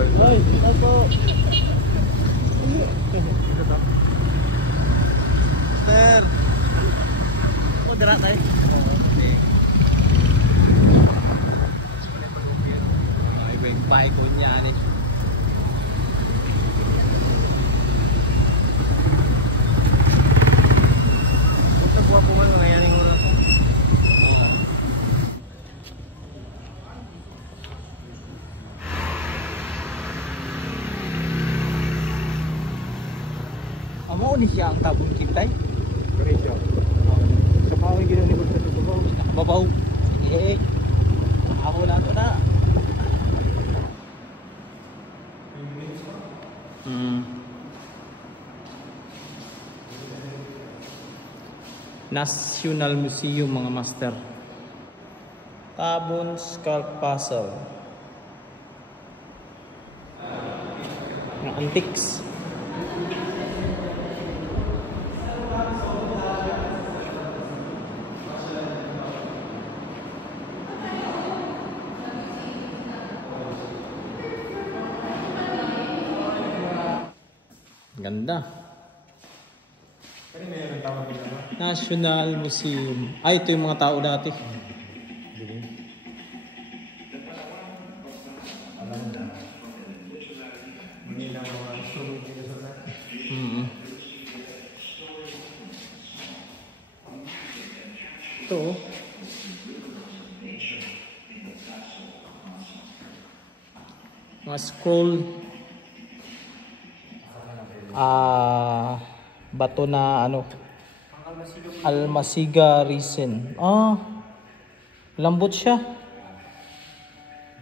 Ay, ako. Sir. Oh, dira tayo. Ay, bengpay ko niya ni. Ito buwa po man ngayon ng oras. Amo ni siya ang tabong kitay. Kari siya. Sa pawin ginawa ni Basta sa babaw. Nakababaw. Sige. Ako lang ito na. National Museum mga master. Tabon Scalp Puzzle. Mga antiques. Ganda. National Museum. Ay, ito yung mga tao dati. Ito. Mga scroll. Bato na ano, Almasiga resin. Lambot siya.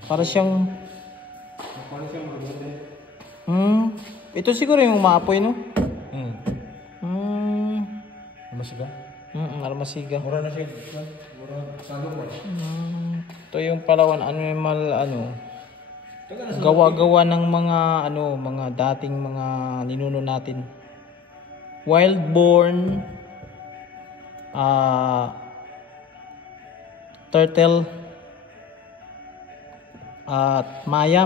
Para siyang ito siguro yung maapoy, no? Almasiga? Almasiga. Mura na siya. Mura salo mo. Ito yung Palawan animal ano, gawa-gawa ng mga ano, mga dating mga ninuno natin. Wildborn turtle at Maya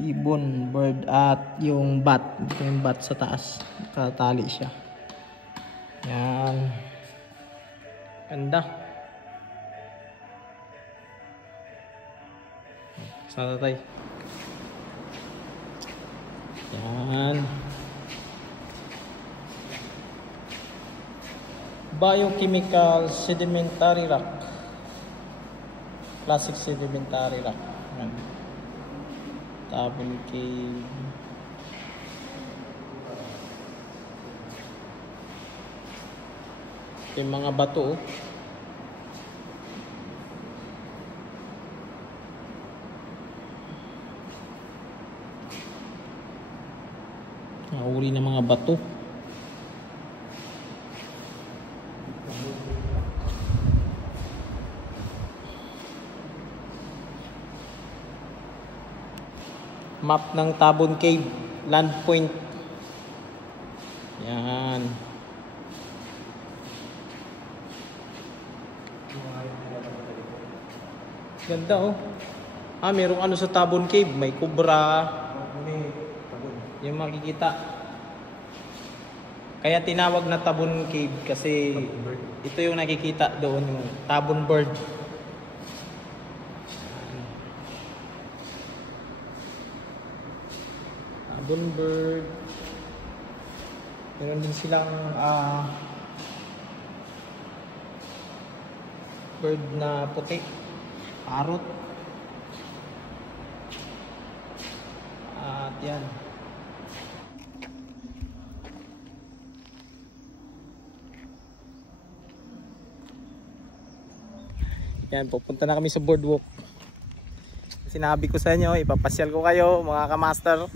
ibon, bird at yung bat. Ito yung bat sa taas, katali siya. Yan, ganda. Sana tayo. Yan. Biochemical sedimentary rock. Classic sedimentary rock. Yan. Tabon Cave. Ito yung mga bato. Uri ng mga bato. Map ng Tabon Cave, land point. Yan. Ganda oh. Merong ano sa Tabon Cave, may kubra. Yung makikita. Kaya tinawag na Tabon Cave kasi ito yung nakikita doon, yung Tabon bird. Tabon bird. Meron din silang bird na puti. Parrot. At yan. Yan, pupunta na kami sa boardwalk. Sinabi ko sa inyo, ipapasyal ko kayo mga kamaster.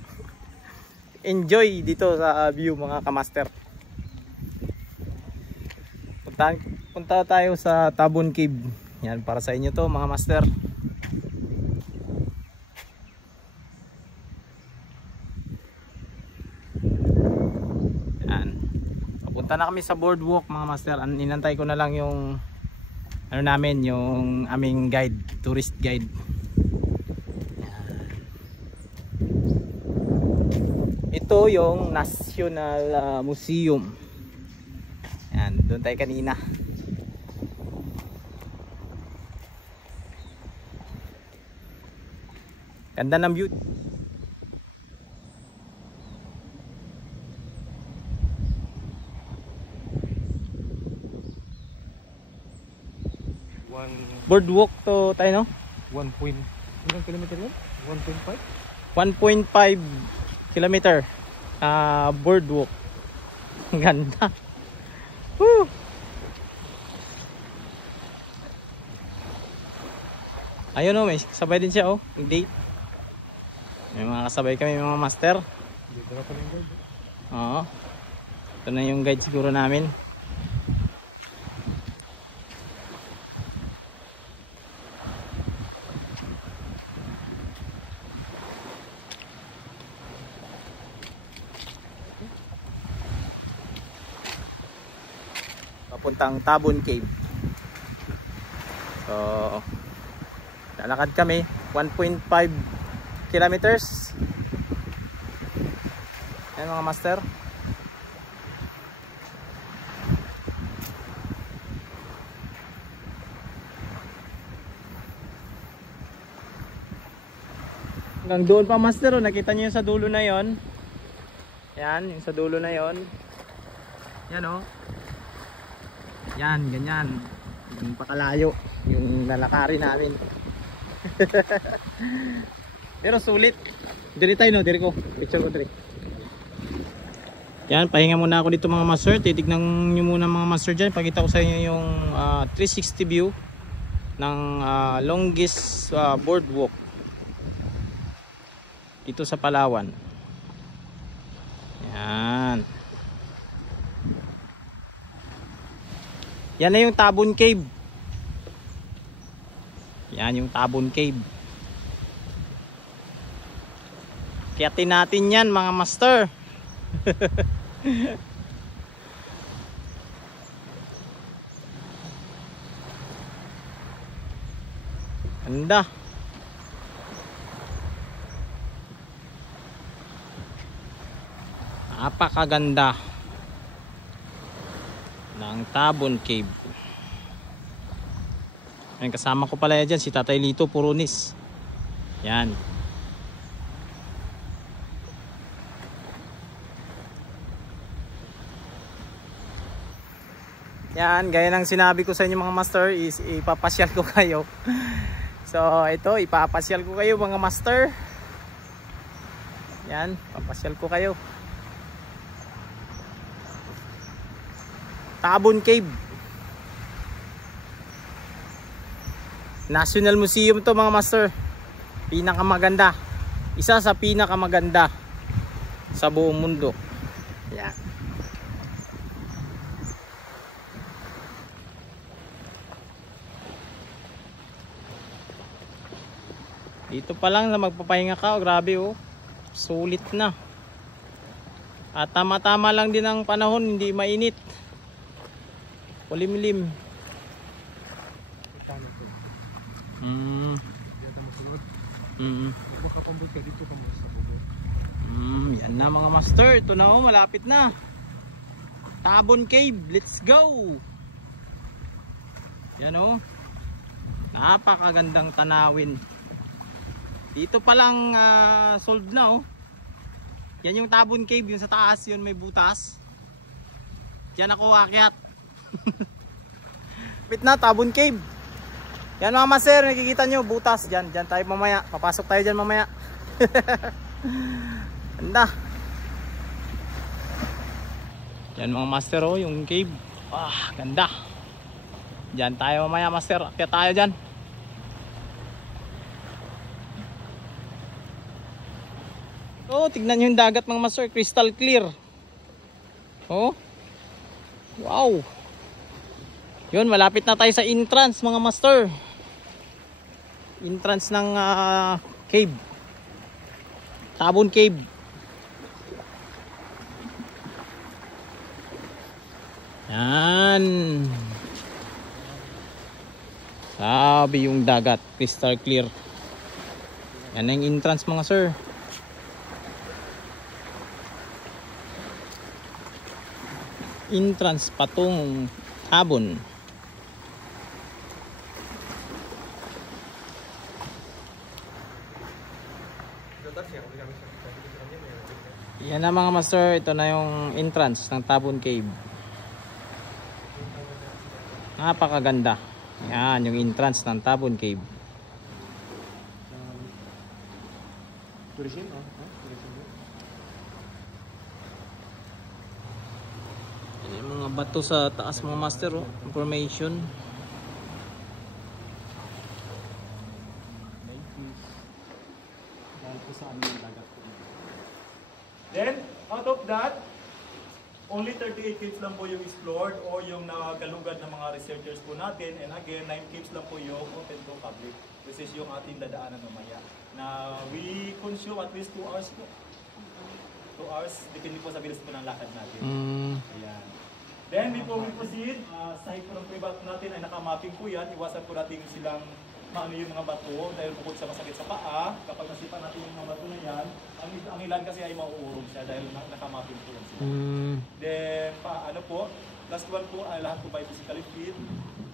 Enjoy dito sa view mga kamaster. Punta tayo sa Tabon Cave. Yan, para sa inyo to mga master. Yan. Papunta na kami sa boardwalk mga master. Inantay ko na lang yung ano namin, yung aming guide, tourist guide. Ito yung National Museum. Yan, doon tayo kanina. Ganda ng view. Boardwalk to tayo, no? 1 point. Ilang kilometer yun? 1.5? 1.5 kilometer boardwalk. Ang ganda. Woo! Ayun, oh, may kasabay din siya, oh, date. May mga kasabay kami, mga master. Dito na pala yung guide. Oo. Ito na yung guide siguro namin. Papuntang Tabon Cave. So lalakad kami 1.5 kilometers. Ayan mga master. Hanggang doon pa master, oh. Nakita nyo yung sa dulo na yon. Yan, yung sa dulo na yon. Yan, oh. Yan, ganyan. Yung pakalayo yung lalakarin namin. Pero sulit. Diri tayo, no? Diri ko. Picture ko diri. Yan, pahinga muna ako dito mga master. Titignan nyo muna mga master dyan. Pakita ko sa inyo yung 360 view ng longest boardwalk dito sa Palawan. Yan. Yan na yung Tabon Cave. Yan yung Tabon Cave. Kiyatin natin yan mga master. Ganda. Napakaganda ng Tabon Cave. Ayan, kasama ko pala dyan si Tatay Lito Purunis. Yan. Yan, gaya ng sinabi ko sa inyo mga master, is ipapasyal ko kayo. So ito, ipapasyal ko kayo mga master. Yan, papasyal ko kayo. Tabon Cave. National Museum to mga master. Pinakamaganda. Isa sa pinakamaganda sa buong mundo. Yan. Dito pa lang na magpapahinga ka, oh, grabe, oh. Sulit na. At tama-tama lang din ang panahon, hindi mainit. Kulimlim. Makapambot ka dito ka mo sa bubog. Yan na mga master, ito na, oh, malapit na. Tabon Cave, let's go. Yan, oh. Napakagandang tanawin. Dito pa lang solved na, oh. Yan yung Tabon Cave, yung sa taas, yun may butas. Diyan ako aakyat. Bit na Tabon Cave. Yan mga master, nakikita nyo butas. Diyan tayo mamaya. Papasok tayo dyan mamaya. Ganda. Yan mga master, oh, yung cave. Ganda. Diyan tayo mamaya master. Akyat tayo dyan. Oh, tignan nyo yung dagat mga master, crystal clear. Oh. Wow. Yun, malapit na tayo sa entrance mga master. Entrance ng cave. Tabon Cave. Yan. Sabi yung dagat, crystal clear. Yan na yung entrance mga sir. Entrance patong Tabon. Yan na mga master, ito na yung entrance ng Tabon Cave. Napakaganda. Yan yung entrance ng Tabon Cave. Tourism, Yan yung mga bato sa taas mga master, oh. Information. dahil po sa amin yung dagat po. Then, out of that, only 38 caves lang po yung explored o yung nagalugad ng mga researchers po natin. And again, 9 caves lang po yung open to public. This is yung ating dadaanan mamaya. Na we consume at least 2 hours po. 2 hours, depende po sa bilis po ng lakad natin. Ayan. Then, before we proceed, sa hito ng pre-bath natin ay nakamapping po yan. Iwasan po natin silang maano yung mga bato dahil bukod sa masakit sa paa, kapag nasipa natin yung mga bato na yan, ang ilan kasi ay mauurog siya dahil nakamapping po yan sila. Then, ano po, last one po ay lahat po by physically fit,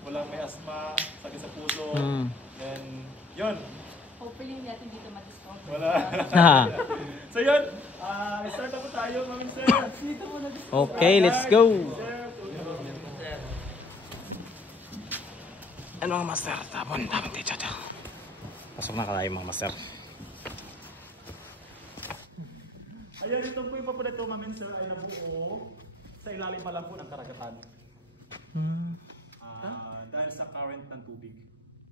walang may asthma, sakit sa puso, then, yun. Hopefully hindi natin dito ma-discover. Wala. So yun, start na po tayo, mamin sir. Dito muna discover. Okay, let's go. Ano mga master? Tabon dito. Pasok na tayo mga master. Ayan, itong po yung papunta ito, mamin sir, ay nabuo sa ilalim pa lang po ng karagatan. Dahil sa current ng tubig.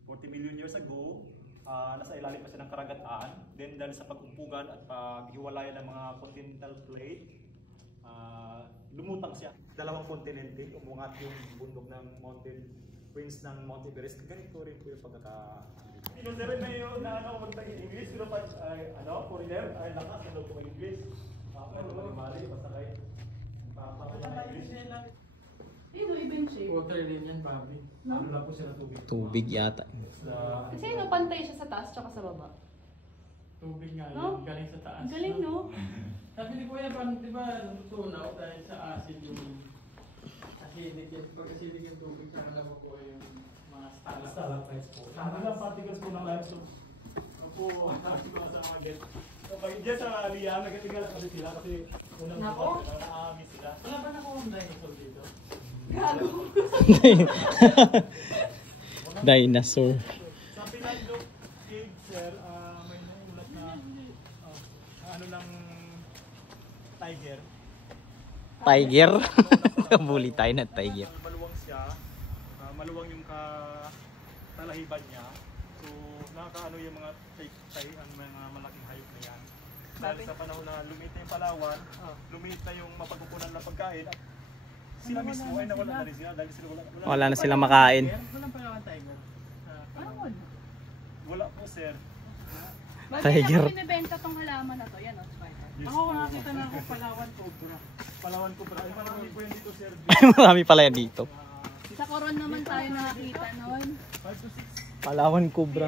40 million years ago, nasa ilalim pa siya ng karagatan. Then dahil sa pag-umpugan at paghiwalay ng mga continental plate, lumutang siya. Dalawang kontinente, umungat yung bundok ng mountain range ng Mount Everest. Ganito rin po yung pagkaka... Inusirin na yun na mag-English, pero pag foreigner, ay lakas na daw po English. Ano ba yung mali, basta kayo. Dito, even shape. Water din yan, Bobby. No? Ano lang po siya ng tubig? Tubig yata. Kasi ano, pantay siya sa taas tsaka sa baba. Tubig nga No? yun, galing sa taas. Ang galing, no? Sabi ni Kuya, di ba natutunaw dahil sa acid yung acidic yan. Pag acidic yung tubig, saka nabubuo yung mga stalactites po. Ano lang particles po ng limestone? Opo, sabi ko sa mga get. So, pag dyan sa liyan, nagkatigal kasi sila kasi unang Nako. naaamin sila. Wala ba na kung dinosaur dito? Gago. Dinosaur. Sa Pinaglook Cave, sir, may naulat na ano lang tiger. Tiger. Kabuli tayo na tiger. Maluwang siya, maluwang yung katalahiban niya. So, nakakaano yung mga ang mga malaking hayop na yan. Dahil sa panahon na lumit na yung Palawan, lumit na yung mapagkukunan ng pagkain at sila mismo ay nawala na rin sila dahil sila Wala na silang makain. Walang Palawan tiger. Parang wala. Wala po, sir. Tiger. Bakit binibenta tong halaman na to? Yan, oh, spider. Yes, Ako kung nakita na ako Palawan cobra. Palawan ko ay marami po yan dito, sir. Marami pala yan dito. Sa Coron naman tayo nakakita noon. 5 to 6 Palawan Cobra.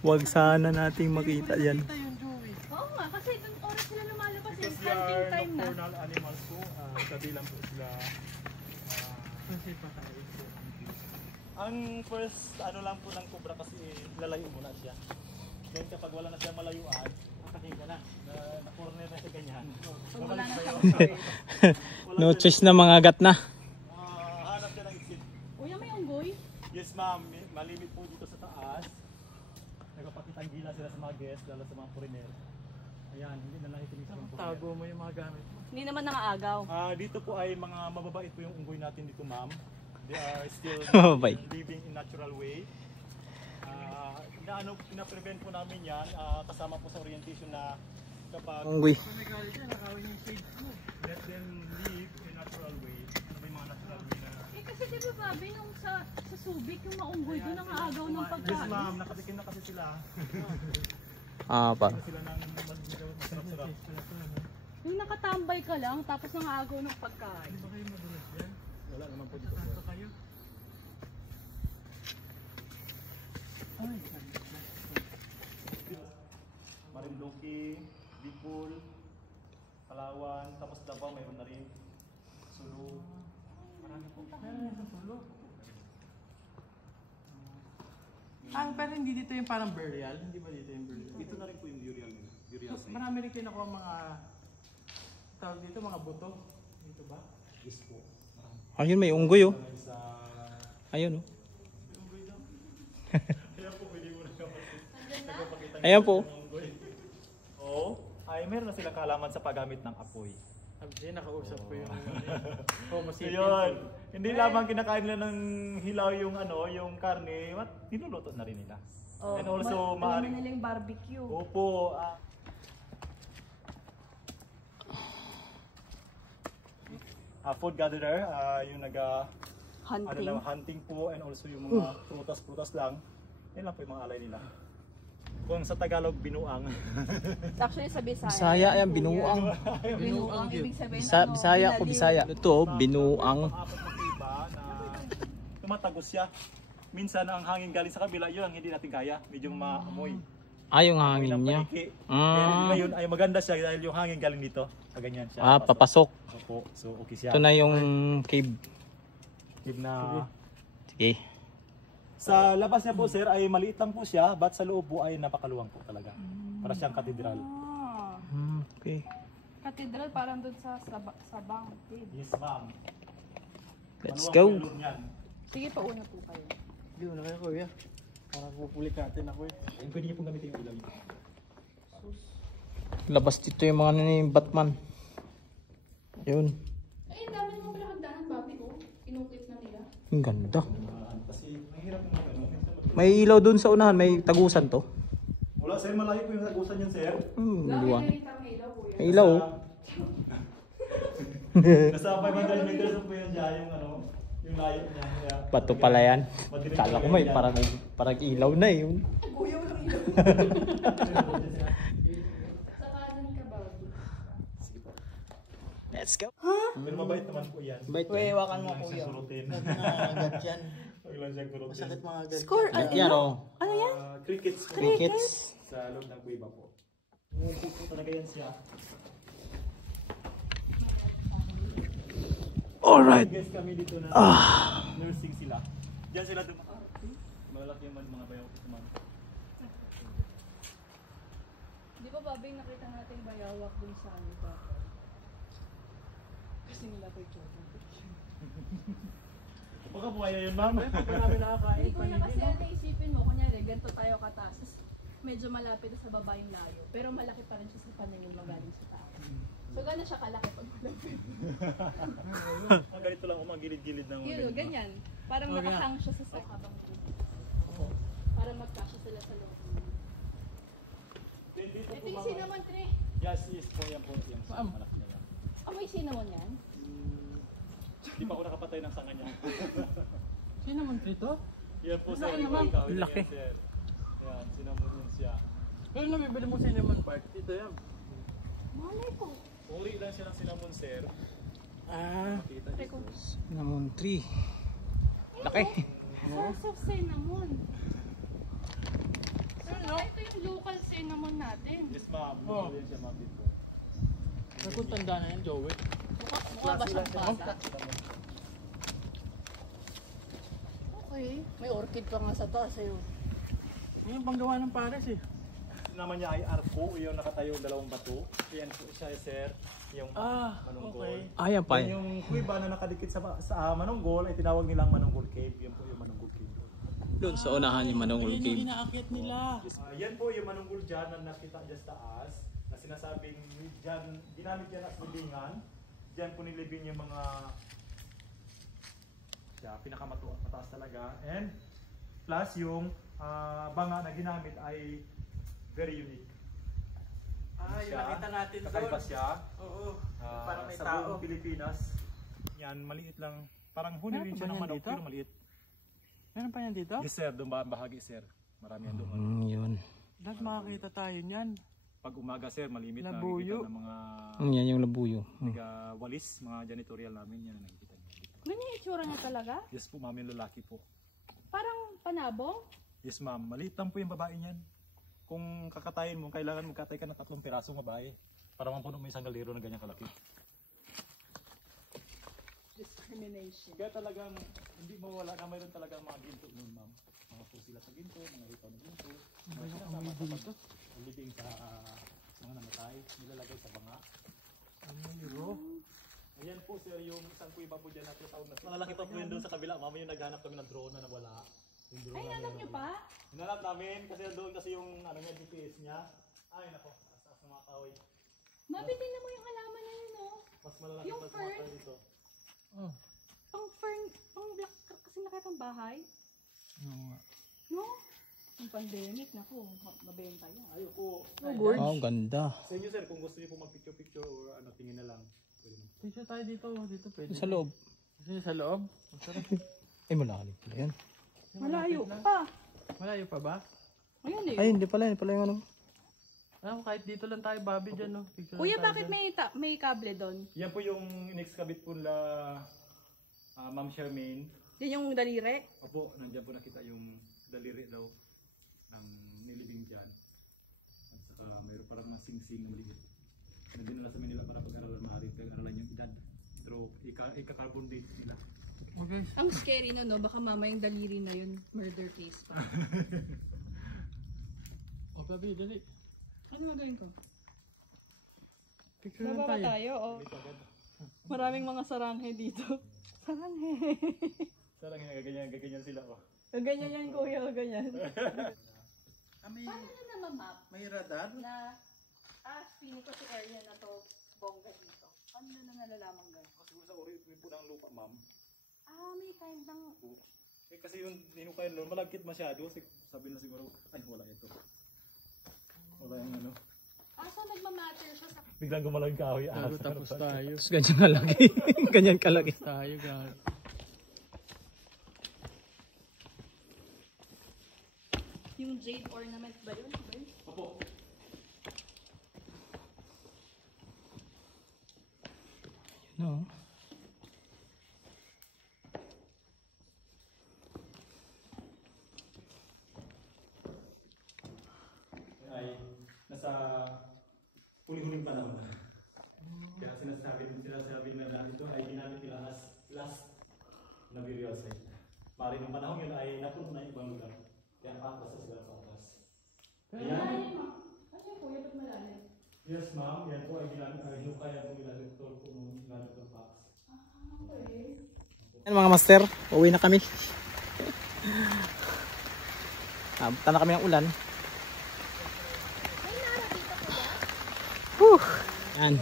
Huwag sana nating makita yan. Kita yung Joey. Oo nga, kasi itong oras sila lumalabas eh. because they Hunting are time na. nocturnal animals po. Kabilang po sila. Kasi pa tayo. Ang first ano lang po ng cobra kasi lalayo muna siya. Then kapag wala na siya malayuan, Makating ka na. na corner na siya ganyan. So wala na siya. No choice na mga gat na. Hanap siya ng exit. Uy, may unggoy. Yes ma'am, malimit po dito sa taas. Nagpapakitang gila sila sa mga guests, lalo sa mga foreigner. Ayan, hindi na nakikinig sa mga foreigner. Tago mo yung mga gamit mo. Hindi naman nangaagaw. Dito po ay mga mababait po yung unggoy natin dito ma'am. They are still Mababait. living in natural way. Pina-prevent po namin yan kasama po sa orientation na kapag Unggoy. Kung may galit yan, nakawin yung shades mo. let them live in natural way. Ano ba yung mga natural way na? Eh kasi di ba Bobby, nung sa Subic, yung maunggoy doon nangaagaw ng Yes pagkain. ma'am, nakatikim na kasi sila. Pa. Sila ng masarap-sarap. Yung nakatambay ka lang, tapos nangaagaw ng pagkain. Di ba kayo madulas yan? Wala naman po dito. Saan pa kayo? Marinduque, Bicol, Palawan, tapos Davao mayroon na rin. Sulu. Marami po. Pero hindi dito yung parang burial? Hindi ba dito yung burial? Dito na rin po yung burial nila. Burial So, site. marami rin kayo nakuha mga tawag dito, mga buto. Dito ba? Yes po. Marami. Ayun, may unggoy oh. Sa... Ayun oh. Kaya po pwede mo na kapatid. Ayan po. Oo. Ay, meron na silang kaalaman sa paggamit ng apoy. Abdi, nakausap ko yung Homo So sapiens. yun, hindi lamang kinakain nila ng hilaw yung yung karne, niluluto na rin nila. Oh, And also, maaari nilang barbecue. Opo. Food gatherer, yung Hunting. hunting po, and also yung mga prutas-prutas lang. Yan lang po yung mga alay nila. Kung sa Tagalog, binuang. Actually sa Bisaya. Bisaya yan, binuang. Binuang ibig sabihin Bisaya ko, Bisaya. Ito, binuang. Apat na iba na tumatagos siya. Minsan ang hangin galing sa kabila, yun ang hindi natin kaya. Medyo maamoy. Yung hangin Ng niya. paniki. Pero ngayon ay maganda siya dahil yung hangin galing dito. Ganyan siya. Papasok. Opo. So okay siya. Ito na yung cave. Give na... Sige. Sa labas niya po sir ay maliit lang po siya, but sa loob po ay napakaluwang po talaga. Para siyang katedral. Ah, Okay. katedral parang doon sa Sabang. Yes ma'am. Let's Maluwang go. po yung loob niyan. Sige, pauna po kayo. Hindi na kayo kuya. Parang pupulikatin ako eh. Ayun, pwede niyo pong gamitin yung ilaw. Labas dito yung mga ni Batman. Yun. Ay, ang dami naman pala hagdanan, Bobby ko. Inukit na nila. Ang ganda. Kasi mahirap yung ano. May ilaw dun sa unahan. May tagusan to. Wala sir, malayo po yung sagusan niyan sir. Luwang. Nakita ang ilaw, kuya. May ilaw oh. Nasa 500 meters po yan dyan yung yung layo niya. Kaya, Bato pala yan. madilim Kala ko talaga may yan. parang ilaw na yun. Kuya, walang ilaw. Sa kanan ka, Bobby. Let's go. Pero mabait naman po yan. Bait. Wakan mo Huwag lang kuya. siyang kurutin. Agad yan. Huwag lang siyang kurutin. Masakit mga agad. Score, Yan oh. Ano yan? Crickets po. Crickets. Sa loob ng kuiba po. Umupo po talaga yan siya. Alright. Guys kami dito na nursing sila. Diyan sila dumaan. Malaki yung mga bayaw ko naman. Di ba, Bobby, nakita natin bayawak dun sa ano ba? Kasi nila ko ito. Baka buhay na yun ma'am. Pag namin nakakain, Hindi, kuya, kasi ano isipin mo, kunyari, ganito tayo kataas. Tapos medyo malapit na sa baba yung layo. Pero malaki pa rin siya sa paningin magaling sa tao. So, gano'n siya kalaki pag malapit. Ganito lang umagilid-gilid ng Yun, ganyan. Parang Okay. nakahang siya sa sakabang tree. Para magkasya sila sa loob. Then dito Ito po yung mga... cinnamon tree. Yes, yes po yan po. Yan po. Ma'am. Malaki na yan. Amoy cinnamon yan? Hindi pa ako nakapatay ng sanga niya. Sino naman trito? Yan po sir. Laki naman. Laki. Yan, sinamon yun siya. Kaya nabibili mo cinnamon bark. Dito yan. Malay ko. Uri lang siya ng cinnamon sir. Makita niyo. Teko. Cinnamon tree. Laki. Source of cinnamon. So, ito yung local cinnamon natin. Yes ma'am. Oh. Yan siya ma'am dito. Nakung tanda na yan, Joey. Mukha ba siyang bata? Okay. May orchid pa nga sa taas eh. Yung panggawa ng pares eh. Naman niya ay arco, yung nakatayo dalawang bato. Yan po siya sir. Yung manunggol. Okay. Ayan pa. Yan yung kuiba na nakadikit sa manunggol ay tinawag nilang manunggol cave. Yan po yung manunggol cave. Doon sa unahan yung Manungol Ayun yung Cave. inaakit nila. Yan po yung manunggol dyan na nakita dyan sa taas. Na sinasabing dyan, ginamit yan as libingan. Dyan po nilibing yung mga pinakamataas talaga. And plus yung banga na ginamit ay very unique. Yung nakita natin doon. Kakaiba siya. Oo. Parang may sa tao. buong Pilipinas. Yan, maliit lang. Parang huni Meron rin pa siya ba ng yan manok, dito? pero maliit. Meron pa yan dito? Yes sir, doon ba ang bahagi sir? Marami yan doon. Yun. Lahat makakita tayo niyan. Pag umaga sir, malimit na Labuyo. nakikita ng mga Yan yung labuyo. walis, mga janitorial namin. Yan ang nakikita niyo dito. Ganyan yung itsura niya talaga? Yes po, mami lalaki po. Parang panabong? Yes ma'am, maliit lang po yung babae niyan. Kung kakatayin mo, kailangan magkatay ka ng 3 pirasong babae para mapuno mo isang galero na ganyang kalaki. Discrimination. Kaya talagang hindi mawala na mayroon talagang mga ginto nun ma'am. Mga pusila sa ginto, mga ritaw na ginto. Mga sinasama sa paglibing sa mga namatay, nilalagay sa banga. Ayan po sir, yung isang kuiba po dyan na tinatawag na. Malalaki pa po yun doon sa kabila. Mama yung naghanap kami ng drone na nawala. Yung drone Ay, nanap niyo pa? Hinanap namin kasi doon kasi yung ano niya, GPS niya. Ay nako, taas ng mga kahoy. Mabitin na mo yung halaman na yun, oh. Mas malalaki Yung pa fern? sa dito. Oh. Pang fern, pang black kasi nakatang bahay. Oo nga. No? Yung pandemic, naku, mabenta yan. Ayoko. No, gorge. Wow, ganda. Sa inyo sir, kung gusto niyo po mag-picture-picture or ano, tingin na lang. Pwede naman. Picture tayo dito. Dito pwede. Sa loob. Gusto niyo sa loob? Ay, malalim pala yan. Malayo Malapit lang. pa. Malayo pa ba? Ayun eh. Ay, hindi pala yung ano. Ah, kahit dito lang tayo, Bobby, dyan, no? Picture Kuya, lang tayo bakit dyan. may kable doon? Yan po yung next kabit po nila Ma'am Charmaine. Yan yung daliri? Opo, nandiyan po nakita yung daliri daw ng nilibing dyan. At saka mayroon parang mga sing-sing na maliit. Nandun nila sa Manila para pag-aralan maaari. Pag-aralan yung edad. Pero ika-carbon date nila. Okay. Ang scary no, no? Baka mama yung daliri na yun, murder case pa. O, Bobby, dali. Ano gagawin ko? Picture lang Baba tayo. tayo, oh. Maraming mga saranghe dito. Saranghe. Sarang gaganyan sila oh. Ganyan yan, kuya, ganyan. May, Paano na namamap may radar? na, feeling ko si area na to, bongga dito. Paano na nalalaman ganyan? Siguro sa uri po ng lupa ma'am. May kind ng, Eh kasi yung hinukayan doon, malagkit masyado. Sabi na siguro, ay wala ito. Wala yung ano. so nagmamatter siya sa, Biglang gumalaw yung kahoy. Bago tapos tayo. Tapos ganyan kalaki. Ganyan kalaki. Tayo, gano'n. yung jade ornament ba yun? Opo. No. Ay nasa huli-huling panahon. Kaya sinasabi na natin ito ay ginamit nila as last na burial site. Mari ng panahon yun ay napuno na ibang lugar. Kaya atras sa sila sa atras. Ayan. Ano yung kuya, ba't malalim? Yes ma'am, yan po ay ginamit ay hinukaya po nila Dr. Puno ginamit ng fax. Okay. Yan mga master, uwi na kami. Punta na kami ng ulan. Whew. Yan.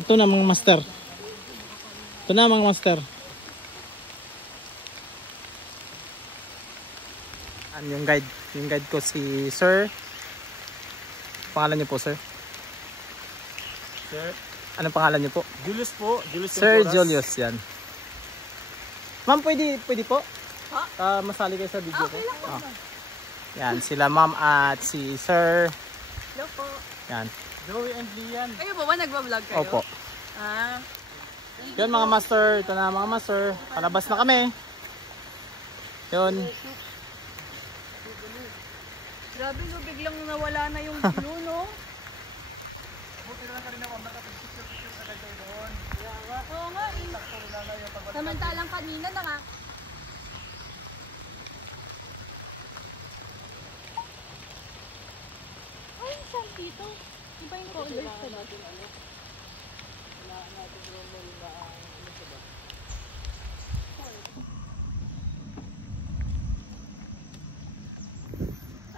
Ito na mga master. Ito na mga master. Yung guide ko si Sir. Pangalan niyo po, Sir? Sir, Anong pangalan niyo po? Julius po, Julius Sir Temporas. Julius, yan. Ma'am, pwede po? Ha? Masali kayo sa video ko. Okay lang po. Yan, sila ma'am at si Sir. Hello po. Yan. Joey and Lian. Kayo ba nagbablog kayo? Opo. Ah. Yan mga master. Ito na mga master. Palabas na kami. Yun. Grabe no, biglang nawala na yung blue, no? Buti na lang kanina ma'am, nakapag-picture ka kayo doon. Oo nga, samantalang kanina na nga. Ay, saan dito? Iba yung colors ko ba?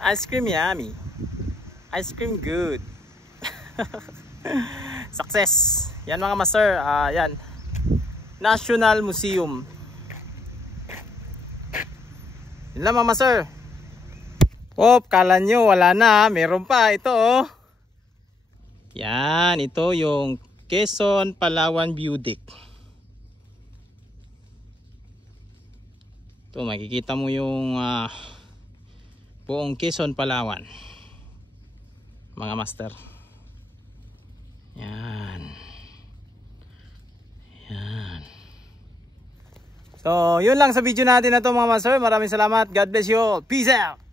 Ice cream yummy. Ice cream good. Success. Yan mga master. Yan. National Museum. Yan lang mga master. Kala nyo wala na. Meron pa. Ito oh. Yan. Ito yung Quezon Palawan View Deck. Ito makikita mo yung buong Quezon Palawan. Mga master. Yan. Yan. So, yun lang sa video natin na to mga master. Maraming salamat. God bless you all. Peace out!